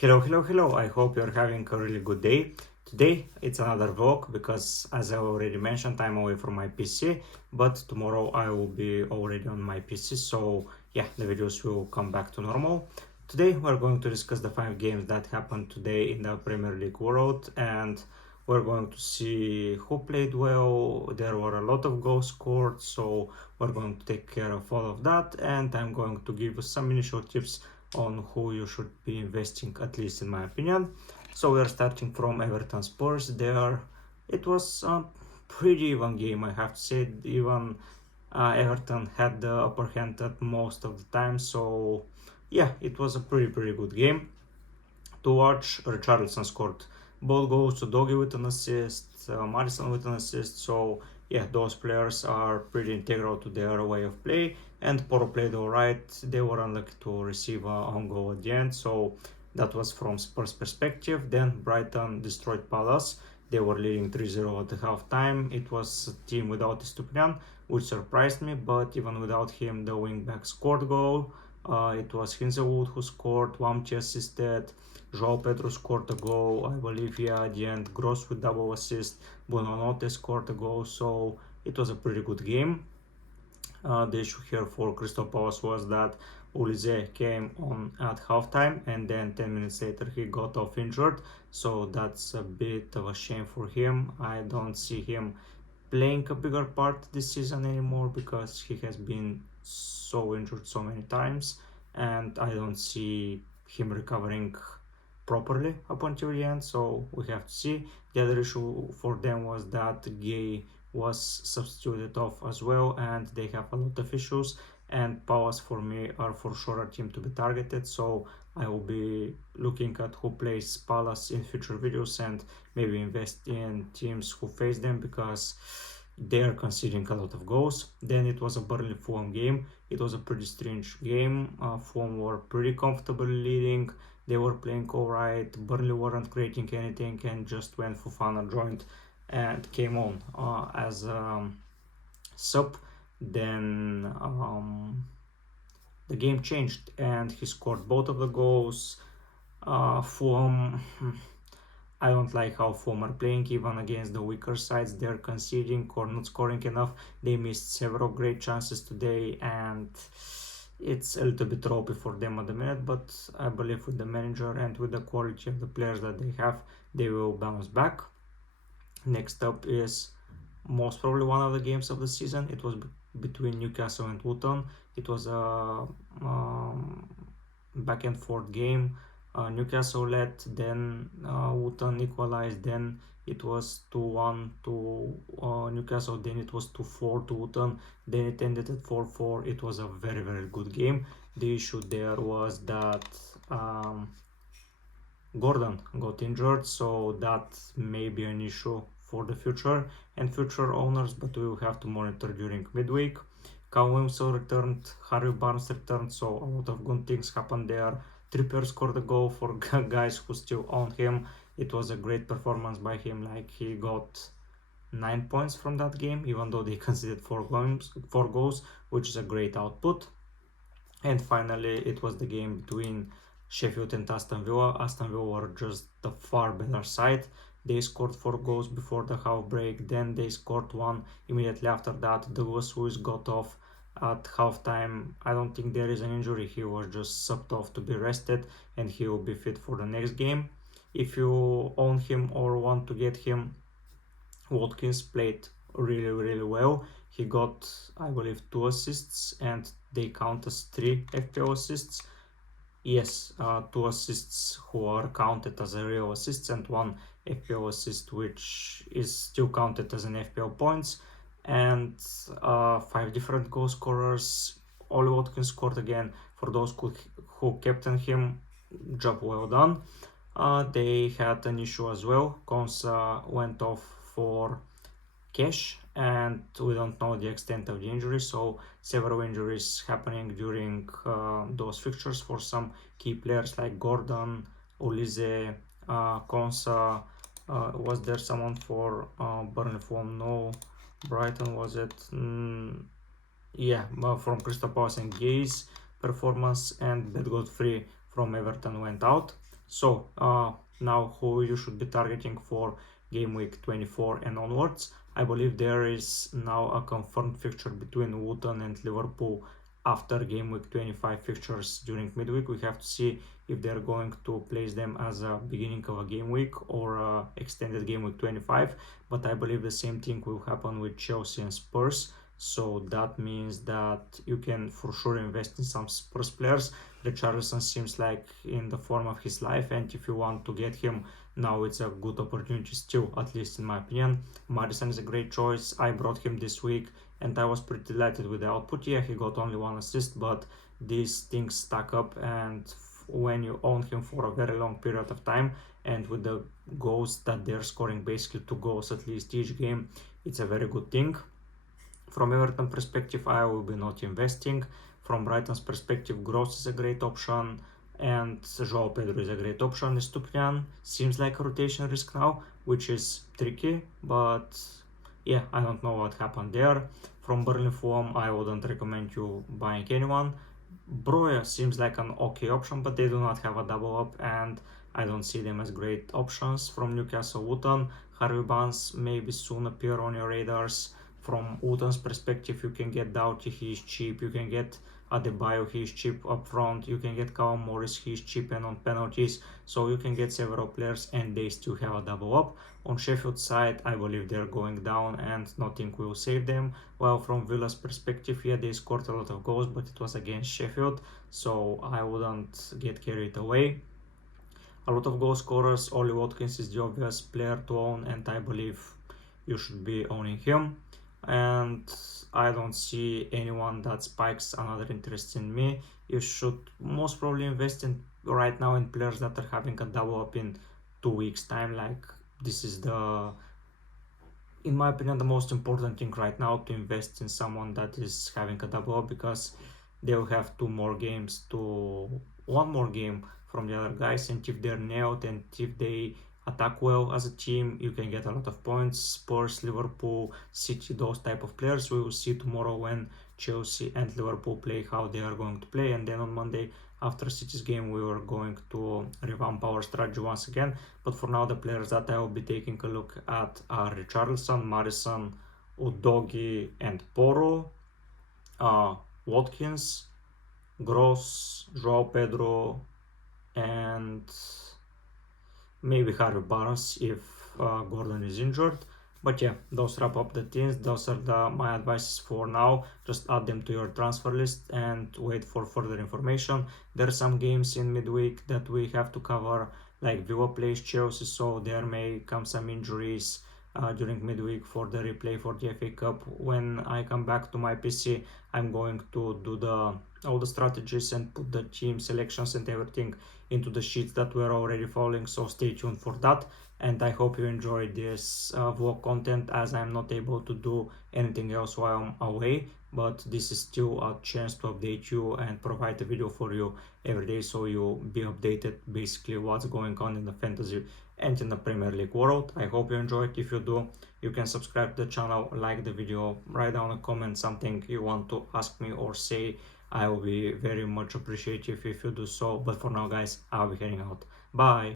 Hello. I hope you're having a really good day. Today it's another vlog because, as I already mentioned, I'm away from my PC, but tomorrow I will be already on my PC, so yeah, the videos will come back to normal. Today we're going to discuss the 5 games that happened today in the Premier League world, and we're going to see who played well. There were a lot of goals scored, so we're going to take care of all of that, and I'm going to give you some initial tips on who you should be investing, at least in my opinion. So we are starting from Everton Spurs. There it was a pretty even game, I have to say. Even Everton had the upper hand at most of the time, so yeah, it was a pretty good game to watch. Richarlison scored both goals, to Doggy with an assist, Madison with an assist. So yeah, those players are pretty integral to their way of play. And Poro played alright. They were unlucky to receive a own goal at the end. So that was from Spurs' perspective. Then Brighton destroyed Palace. They were leading 3-0 at the half time. It was a team without Estupiñán, which surprised me, but even without him, the wingback scored goal. It was Hinzelwood who scored, Wamchi assisted, João Pedro scored a goal, I believe, yeah, at the end. Gross with double assist, Buonanotte scored a goal, so it was a pretty good game. The issue here for Crystal Palace was that Ulize came on at halftime, and then 10 minutes later he got off injured, so that's a bit of a shame for him. I don't see him playing a bigger part this season anymore because he has been so injured so many times, and I don't see him recovering properly up until the end, so we have to see. The other issue for them was that Gay was substituted off as well, and they have a lot of issues, and Palace for me are for sure a team to be targeted, so I will be looking at who plays Palace in future videos and maybe invest in teams who face them because they are conceding a lot of goals. Then it was a Burnley Fulham game. It was a pretty strange game. Fulham were pretty comfortably leading. They were playing alright. Burnley weren't creating anything, and just when Fofana joined and came on as sub, then the game changed and he scored both of the goals. Fulham, I don't like how Fulham are playing, even against the weaker sides. They're conceding or not scoring enough. They missed several great chances today, and it's a little bit ropey for them at the minute, but I believe with the manager and with the quality of the players that they have, they will bounce back. Next up is most probably one of the games of the season. It was between Newcastle and Luton. It was a back and forth game. Newcastle led, then Luton equalized, then it was 2-1 to Newcastle, then it was 2-4 to Luton, then it ended at 4-4. It was a very good game. The issue there was that Gordon got injured, so that may be an issue for the future and future owners, but we will have to monitor during midweek. Callum Wilson returned, Harvey Barnes returned, so a lot of good things happened there. Trippier scored a goal for guys who still own him. It was a great performance by him, like he got 9 points from that game, even though they conceded 4 goals, which is a great output. And finally, it was the game between Sheffield and Aston Villa. Aston Villa were just the far better side. They scored 4 goals before the half break, then they scored 1 immediately after that. Douglas Luiz got off at halftime. I don't think there is an injury, he was just subbed off to be rested, and he will be fit for the next game. If you own him or want to get him, Watkins played really well. He got, I believe, 2 assists, and they count as 3 FPL assists. Yes, 2 assists who are counted as a real assists, and 1 FPL assist which is still counted as an FPL points, and 5 different goal scorers. Ollie Watkins scored again. For those who captain him, job well done. They had an issue as well. Konsa went off for cash, and we don't know the extent of the injury, so several injuries happening during those fixtures for some key players like Gordon, Ulize, Konsa. Was there someone for Burnley Fulham? No. Brighton, was it? Yeah, from Crystal Palace and Gay's performance, and Bed Godfrey from Everton went out. So now who you should be targeting for game week 24 and onwards. I believe there is now a confirmed fixture between Luton and Liverpool after game week 25 fixtures during midweek. We have to see if they're going to place them as a beginning of a game week or a extended game week 25, but I believe the same thing will happen with Chelsea and Spurs. So that means that you can for sure invest in some Spurs players. Richarlison seems like in the form of his life, and if you want to get him now, it's a good opportunity still, at least in my opinion. Maddison is a great choice. I brought him this week and I was pretty delighted with the output. Yeah, he got only one assist, but these things stack up, and when you own him for a very long period of time and with the goals that they're scoring, basically 2 goals at least each game, it's a very good thing. From Everton perspective, I will be not investing. From Brighton's perspective, Gross is a great option, and João Pedro is a great option. Estupiñán seems like a rotation risk now, which is tricky, but yeah, I don't know what happened there. From Burnley form, I wouldn't recommend you buying anyone. Broja seems like an okay option, but they do not have a double up, and I don't see them as great options. From Newcastle Luton, Harvey Barnes maybe soon appear on your radars. From Luton's perspective, you can get Doughty, he is cheap. You can get Adebayo, he is cheap up front. You can get Callum Morris, he is cheap and on penalties. So you can get several players and they still have a double up. On Sheffield side, I believe they're going down and nothing will save them. Well, from Villa's perspective, yeah, they scored a lot of goals, but it was against Sheffield, so I wouldn't get carried away. A lot of goal scorers. Ollie Watkins is the obvious player to own, and I believe you should be owning him. And I don't see anyone that spikes another interest in me. You should most probably invest in right now in players that are having a double up in 2 weeks time. Like, this is the, in my opinion, the most important thing right now, to invest in someone that is having a double up, because they'll have 2 more games to 1 more game from the other guys, and if they're nailed and if they attack well as a team, you can get a lot of points. Spurs, Liverpool, City, those type of players. We will see tomorrow when Chelsea and Liverpool play how they are going to play, and then on Monday after City's game we are going to revamp our strategy once again. But for now, the players that I will be taking a look at are Richarlison, Maddison, Udogie and Porro, Watkins, Gross, João Pedro, and maybe Harvey Barnes if Gordon is injured. But yeah, those wrap up the teams. Those are my advices for now. Just add them to your transfer list and wait for further information. There are some games in midweek that we have to cover, like Villa plays Chelsea, so there may come some injuries during midweek for the replay for the FA Cup. When I come back to my PC, I'm going to do all the strategies and put the team selections and everything into the sheets that we're already following, so stay tuned for that. And I hope you enjoyed this vlog content, as I'm not able to do anything else while I'm away, but this is still a chance to update you and provide a video for you every day, so you'll be updated basically what's going on in the fantasy and in the Premier League world. I hope you enjoyed. If you do, you can subscribe to the channel, like the video, write down a comment, something you want to ask me or say. I will be very much appreciative if you do so. But for now, guys, I'll be heading out. Bye.